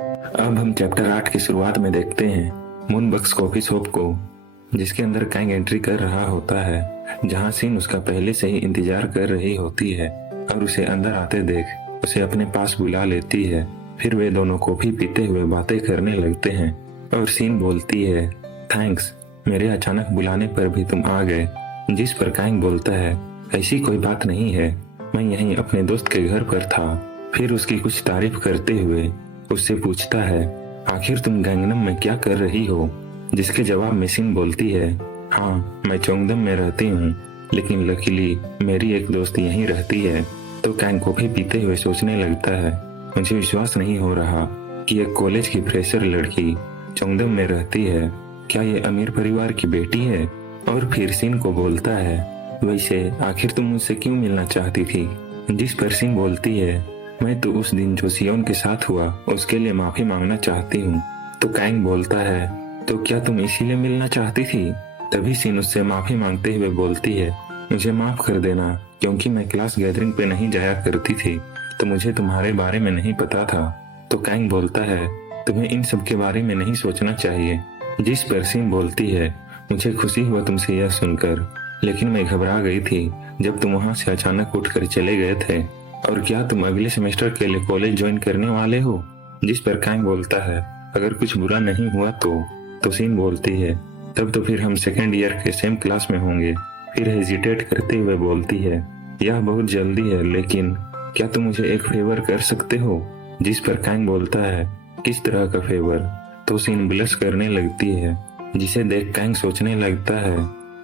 अब हम चैप्टर 8 की शुरुआत में देखते हैं मूनबक्स कॉफी शॉप को, जिसके अंदर कांग एंट्री कर रहा होता है, जहां सीन उसका पहले से ही इंतजार कर रही होती है और उसे अंदर आते देख उसे अपने पास बुला लेती है। फिर वे दोनों कॉफी पीते हुए बातें करने लगते हैं और सीन बोलती है, थैंक्स, मेरे अचानक बुलाने पर भी तुम आ गए। जिस पर कांग बोलता है, ऐसी कोई बात नहीं है, मैं यहीं अपने दोस्त के घर पर था। फिर उसकी कुछ तारीफ करते हुए उससे पूछता है, आखिर तुम गैंगनम में क्या कर रही हो? जिसके जवाब में सिन बोलती है, हाँ, मैं चोंगदम में रहती हूँ, लेकिन लकीली मेरी एक दोस्त यहीं रहती है। तो कांग कॉफी पीते हुए सोचने लगता है, मुझे विश्वास नहीं हो रहा कि एक कॉलेज की फ्रेशर लड़की चोंगदम में रहती है। क्या ये अमीर परिवार की बेटी है? और फिर सिन को बोलता है, वैसे आखिर तुम मुझसे क्यों मिलना चाहती थी? जिस पर सिन बोलती है, मैं तो उस दिन जो सियोन के साथ हुआ उसके लिए माफी मांगना चाहती हूँ। तो कांग बोलता है, तो क्या तुम इसीलिए मिलना चाहती थी? तभी सिन उससे माफी मांगते हुए बोलती है, मुझे माफ कर देना, क्योंकि मैं क्लास गैदरिंग पे नहीं जाया करती थी तो मुझे तुम्हारे बारे में नहीं पता था। तो कांग बोलता है, तुम्हें इन सब के बारे में नहीं सोचना चाहिए। जिस पर सिन बोलती है, मुझे खुशी हुआ तुमसे यह सुनकर, लेकिन मैं घबरा गई थी जब तुम वहां से अचानक उठकर चले गए थे। और क्या तुम अगले सेमेस्टर के लिए कॉलेज ज्वाइन करने वाले हो? जिस पर कांग बोलता है, अगर कुछ बुरा नहीं हुआ तो सीन बोलती है, तब तो फिर हम सेकेंड ईयर के सेम क्लास में होंगे। फिर हेजिटेट करते हुए बोलती है, यह बहुत जल्दी है, लेकिन क्या तुम मुझे एक फेवर कर सकते हो? जिस पर कांग बोलता है, किस तरह का फेवर? तो सीन ब्लश करने लगती है, जिसे देख कांग सोचने लगता है,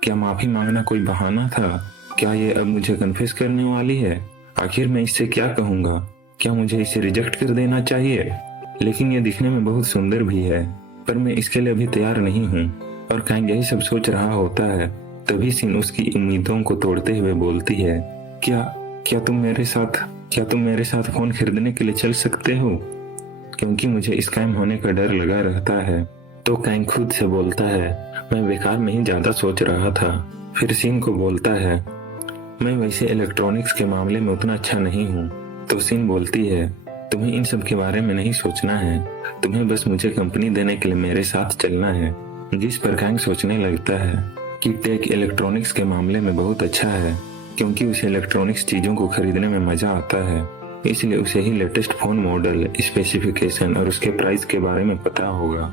क्या माफी मांगना कोई बहाना था? क्या ये अब मुझे कन्फेस करने वाली है? आखिर मैं इससे क्या कहूँगा? क्या मुझे इसे रिजेक्ट कर देना चाहिए? लेकिन ये दिखने में बहुत सुंदर भी है, पर मैं इसके लिए अभी तैयार नहीं हूँ। और कांग यही सब सोच रहा होता है, तभी सिन उसकी उम्मीदों को तोड़ते हुए बोलती है, क्या तुम मेरे साथ फोन खरीदने के लिए चल सकते हो? क्योंकि मुझे स्कैम होने का डर लगा रहता है। तो कांग खुद से बोलता है, मैं बेकार में ही ज्यादा सोच रहा था। फिर सिन को बोलता है, मैं वैसे इलेक्ट्रॉनिक्स के मामले में उतना अच्छा नहीं हूँ। तो सिन बोलती है, तुम्हें इन सब के बारे में नहीं सोचना है, तुम्हें बस मुझे कंपनी देने के लिए मेरे साथ चलना है। जिस पर कांग सोचने लगता है कि टेक इलेक्ट्रॉनिक्स के मामले में बहुत अच्छा है, क्योंकि उसे इलेक्ट्रॉनिक्स चीजों को खरीदने में मजा आता है, इसलिए उसे ही लेटेस्ट फोन मॉडल, स्पेसिफिकेशन और उसके प्राइस के बारे में पता होगा।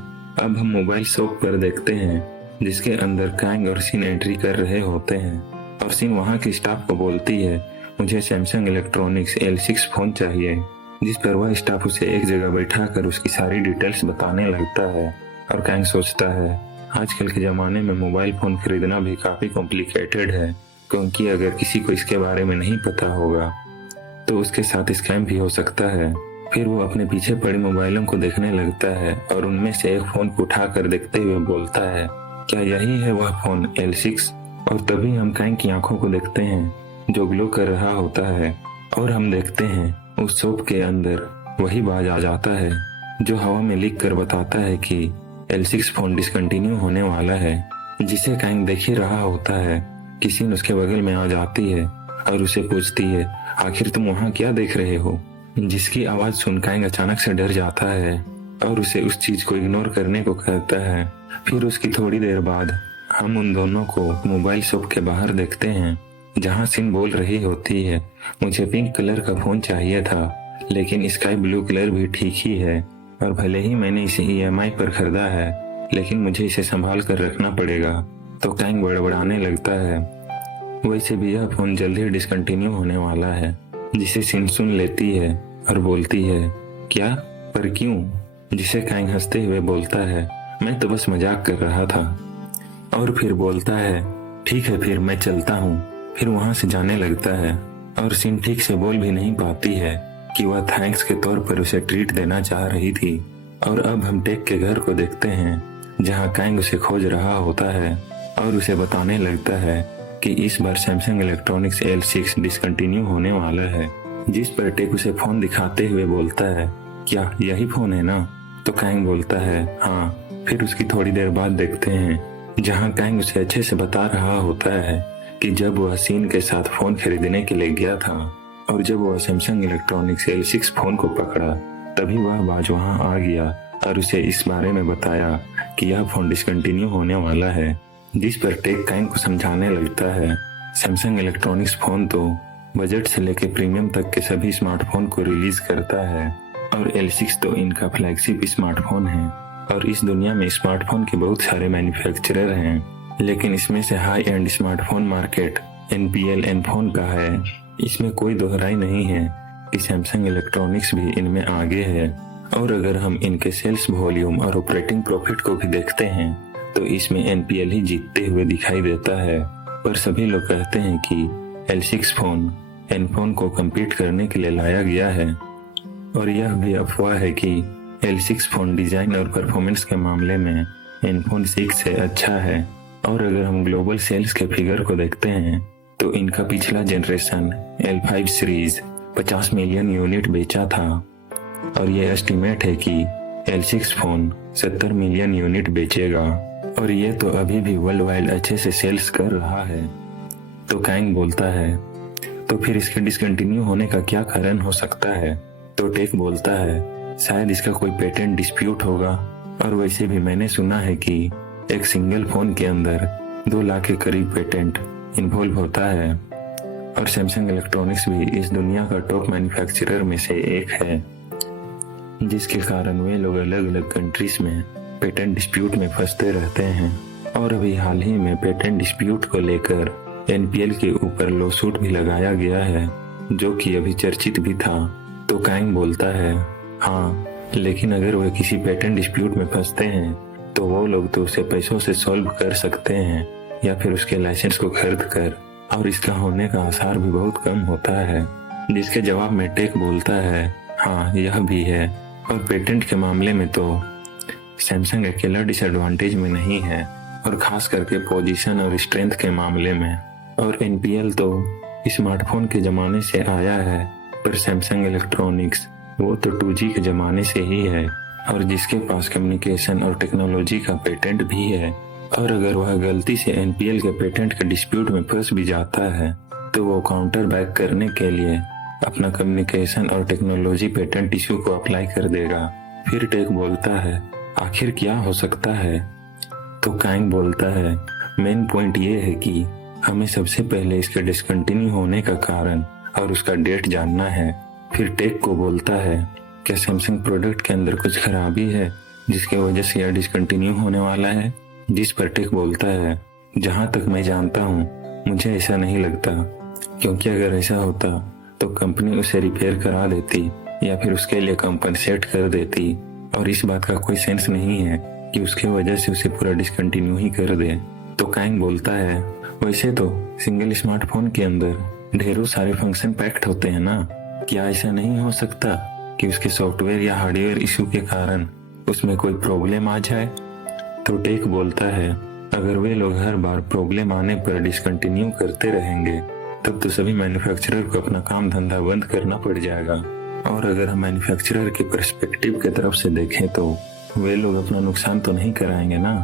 अब हम मोबाइल शॉप पर देखते हैं, जिसके अंदर कांग और सिन एंट्री कर रहे होते हैं और सिन वहां के स्टाफ को बोलती है, मुझे सैमसंग इलेक्ट्रॉनिक्स L6 फोन चाहिए। जिस पर वह स्टाफ उसे एक जगह बैठाकर उसकी सारी डिटेल्स बताने लगता है और कांग सोचता है, आजकल के जमाने में मोबाइल फोन खरीदना भी काफी कॉम्प्लिकेटेड है, क्योंकि अगर किसी को इसके बारे में नहीं पता होगा तो उसके साथ स्कैम भी हो सकता है। फिर वो अपने पीछे पड़े मोबाइलों को देखने लगता है और उनमें से एक फोन को उठाकर देखते हुए बोलता है, क्या यही है वह फोन L6? और तभी हम कांग की आंखों को देखते हैं जो ग्लो कर रहा होता है और हम देखते हैं उस शॉप के अंदर वही बाज आ जाता है जो हवा में लिख कर बताता है कि L6 फोन डिसकंटिन्यू होने वाला है। जिसे कांग देख ही रहा होता है कि सिन उसके बगल में आ जाती है और उसे पूछती है, आखिर तुम वहाँ क्या देख रहे हो? जिसकी आवाज सुन कांग अचानक से डर जाता है और उसे उस चीज को इग्नोर करने को कहता है। फिर उसकी थोड़ी देर बाद हम उन दोनों को मोबाइल शॉप के बाहर देखते हैं, जहां सिन बोल रही होती है, मुझे पिंक कलर का फोन चाहिए था, लेकिन स्काई ब्लू कलर भी ठीक ही है, और भले ही मैंने इसे EMI पर खरीदा है, लेकिन मुझे इसे संभाल कर रखना पड़ेगा। तो कांग बड़बड़ाने लगता है, वैसे भी यह फोन जल्द ही डिसकंटिन्यू होने वाला है। जिसे सिन सुन लेती है और बोलती है, क्या? पर क्यों? जिसे कांग हंसते हुए बोलता है, मैं तो बस मजाक कर रहा था। और फिर बोलता है, ठीक है, फिर मैं चलता हूँ। फिर वहां से जाने लगता है और सिन ठीक से बोल भी नहीं पाती है कि वह थैंक्स के तौर पर उसे ट्रीट देना चाह रही थी। और अब हम टेक के घर को देखते हैं, जहाँ कांग उसे खोज रहा होता है और उसे बताने लगता है कि इस बार सैमसंग इलेक्ट्रॉनिक्स L6 डिसकंटिन्यू होने वाला है। जिस पर टेक उसे फोन दिखाते हुए बोलता है, क्या यही फोन है ना? तो कांग बोलता है, हाँ। फिर उसकी थोड़ी देर बाद देखते हैं, जहाँ कांग उसे अच्छे से बता रहा होता है कि जब वह सिन के साथ फोन खरीदने के लिए गया था और जब वह सैमसंग इलेक्ट्रॉनिक्स L6 फोन को पकड़ा तभी वह बाज वहां आ गया और उसे इस बारे में बताया कि यह फोन डिसकंटिन्यू होने वाला है, जिस पर टेक काइंग को समझाने लगता है। सैमसंग इलेक्ट्रॉनिक्स फोन तो बजट से लेकर प्रीमियम तक के सभी स्मार्टफोन को रिलीज करता है और L6 तो इनका फ्लैगशिप स्मार्टफोन है। और इस दुनिया में स्मार्टफोन के बहुत सारे मैन्युफैक्चरर हैं, लेकिन इसमें से high and smartphone market NPL एनफोन का है। इसमें कोई दोहराई नहीं है कि सैमसंग इलेक्ट्रॉनिक्स भी इनमें आगे है। और अगर हम इनके सेल्स वॉल्यूम और ऑपरेटिंग प्रॉफिट को भी देखते हैं तो इसमें NPL ही जीतते हुए दिखाई देता है। पर सभी लोग कहते हैं कि L6 फोन एनफोन को कम्पीट करने के लिए लाया गया है। और यह भी अफवाह है कि L6 फोन डिजाइन और परफॉर्मेंस के मामले में एनफोन 6 से अच्छा है। और अगर हम ग्लोबल सेल्स के फिगर को देखते हैं तो इनका पिछला generation L5 series 50 million unit बेचा था और ये एस्टिमेट है कि L6 फोन 70 मिलियन यूनिट बेचेगा। और ये तो अभी भी वर्ल्ड वाइड अच्छे से सेल्स कर रहा है। तो काइंग बोलता है तो फिर इसके डिसकंटिन्यू होने का क्या कारण हो सकता है? तो टेक बोलता है शायद इसका कोई पेटेंट डिस्प्यूट होगा। और वैसे भी मैंने सुना है कि एक सिंगल फोन के अंदर 2 लाख के करीब पेटेंट इन्वॉल्व होता है। और सैमसंग इलेक्ट्रॉनिक्स भी इस दुनिया का टॉप मैन्युफैक्चरर में से एक है, जिसके कारण वे लोग अलग अलग कंट्रीज में पेटेंट डिस्प्यूट में फंसते रहते हैं। और अभी हाल ही में पेटेंट डिस्प्यूट को लेकर NPL के ऊपर लॉसूट भी लगाया गया है, जो कि अभी चर्चित भी था। तो काइंग बोलता है हाँ, लेकिन अगर वे किसी पेटेंट डिस्प्यूट में फंसते हैं तो वो लोग तो उसे पैसों से सॉल्व कर सकते हैं या फिर उसके लाइसेंस को खरीद कर, और इसका होने का आसार भी बहुत कम होता है। जिसके जवाब में टेक बोलता है हाँ, यह भी है। और पेटेंट के मामले में तो सैमसंग अकेला डिसएडवांटेज में नहीं है, और खास करके पोजीशन और स्ट्रेंथ के मामले में। और NPL तो स्मार्टफोन के जमाने से आया है, पर सैमसंग इलेक्ट्रॉनिक्स वो तो 2G के जमाने से ही है, और जिसके पास कम्युनिकेशन और टेक्नोलॉजी का पेटेंट भी है। और अगर वह गलती से NPL के पेटेंट के डिस्प्यूट में फंस भी जाता है तो वो काउंटर बैक करने के लिए अपना कम्युनिकेशन और टेक्नोलॉजी पेटेंट इशू को अप्लाई कर देगा। फिर टेक बोलता है आखिर क्या हो सकता है? तो काइंग बोलता है मेन पॉइंट ये है कि हमें सबसे पहले इसके डिसकंटिन्यू होने का कारण और उसका डेट जानना है। फिर टेक को बोलता है क्या सैमसंग प्रोडक्ट के अंदर कुछ खराबी है जिसकी वजह से यह डिसकंटिन्यू होने वाला है? जिस पर टेक बोलता है जहां तक मैं जानता हूं मुझे ऐसा नहीं लगता, क्योंकि अगर ऐसा होता तो कंपनी उसे रिपेयर करा देती या फिर उसके लिए कंपनसेट कर देती, और इस बात का कोई सेंस नहीं है कि उसके वजह से उसे पूरा डिसकंटिन्यू ही कर दे। तो काइंग बोलता है वैसे तो सिंगल स्मार्टफोन के अंदर ढेरों सारे फंक्शन पैक्ड होते हैं ना, क्या ऐसा नहीं हो सकता कि उसके सॉफ्टवेयर या हार्डवेयर इशू के कारण उसमें कोई प्रॉब्लम आ जाए? तो टेक बोलता है अगर वे लोग हर बार प्रॉब्लम आने पर डिसकंटिन्यू करते रहेंगे तब तो सभी मैन्युफैक्चरर को अपना काम धंधा बंद करना पड़ जाएगा। और अगर हम मैन्युफैक्चरर के पर्सपेक्टिव की तरफ से देखें तो वे लोग अपना नुकसान तो नहीं कराएंगे ना।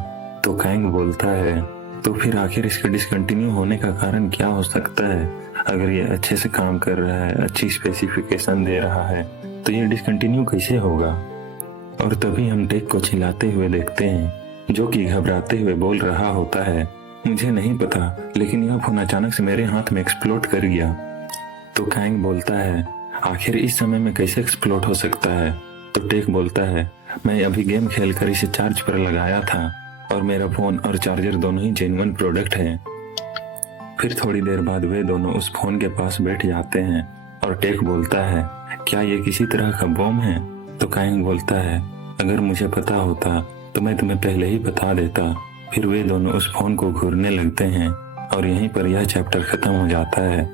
तो काइंग बोलता है तो फिर आखिर इसके डिसकंटिन्यू होने का कारण क्या हो सकता है? अगर ये अच्छे से काम कर रहा है, अच्छी स्पेसिफिकेशन दे रहा है, तो ये डिसकंटिन्यू कैसे होगा? और तभी हम टेक को चिल्लाते हुए देखते हैं, जो कि घबराते हुए बोल रहा होता है मुझे नहीं पता, लेकिन यह फोन अचानक से मेरे हाथ में एक्सप्लोड कर गया। तो काइंग बोलता है आखिर इस समय में कैसे एक्सप्लोड हो सकता है? तो टेक बोलता है मैं अभी गेम खेलकर इसे चार्ज पर लगाया था और मेरा फोन और चार्जर दोनों ही जेन्युइन प्रोडक्ट हैं। फिर थोड़ी देर बाद वे दोनों उस फोन के पास बैठ जाते हैं और टेक बोलता है क्या ये किसी तरह का बॉम्ब है? तो काइंग बोलता है अगर मुझे पता होता तो मैं तुम्हें पहले ही बता देता। फिर वे दोनों उस फोन को घूरने लगते हैं और यहीं पर यह चैप्टर खत्म हो जाता है।